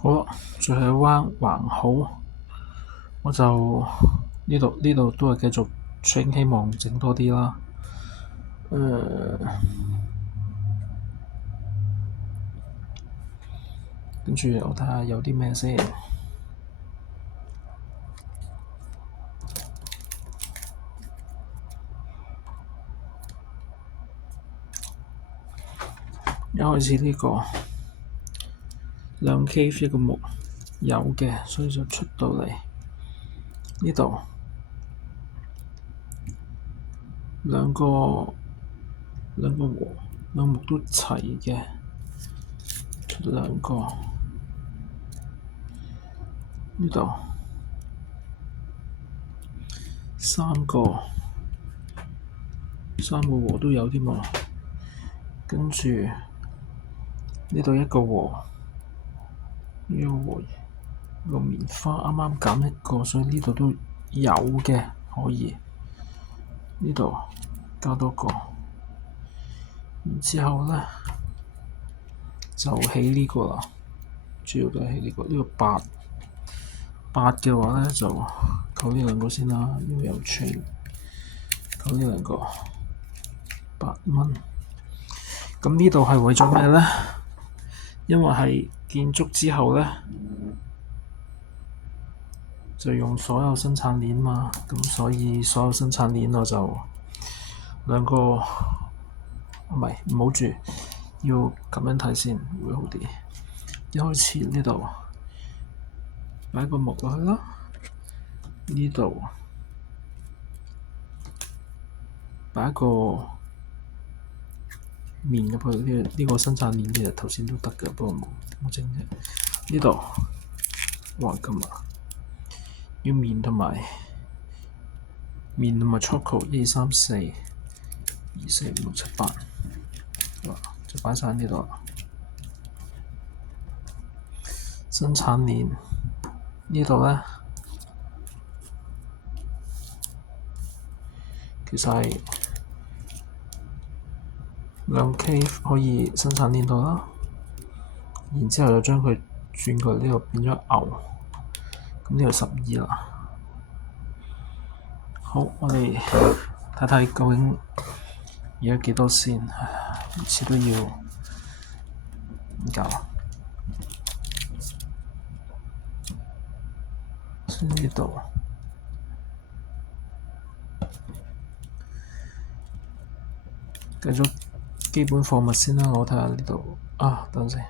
好啦，最後一彎橫好，我就呢度都係繼續 train，希望整多啲啦。跟住我睇下有啲咩先。一開始呢個兩 cave 一個木有嘅，所以就出到嚟呢度兩個兩木都齊嘅，出兩個呢度三個禾都有啲嘛，跟住呢度一個禾，呢個禾個棉花啱啱減一個，所以呢度都有嘅，可以呢度加多個，然之後咧就起呢個啦，主要都係起呢個。呢個八嘅話咧就扣呢兩個先啦，因為有 train 扣呢兩個8蚊。咁呢度係為咗咩咧？因為係建築之後咧，就用所有生產鏈嘛，咁所以所有生產鏈我就兩個，唔好住，要咁樣睇先會好啲。一開始呢度擺個木落去啦，呢度擺一個面入去，呢個生產鏈其實頭先都得嘅，不過冇整啫。呢度哇咁啊，要面同埋 chocolate 1、2、3、4、2、4、5、6、7、8，就擺晒喺呢度啦。生產鏈呢度咧，其實係兩 K 可以生產鏈度啦，然之後就將佢轉過嚟呢度變咗牛，咁呢度12啦。好，我哋睇睇究竟而家幾多先，每次都要點搞？先呢度計咗基本貨物先啦，我睇下呢度啊，等陣先。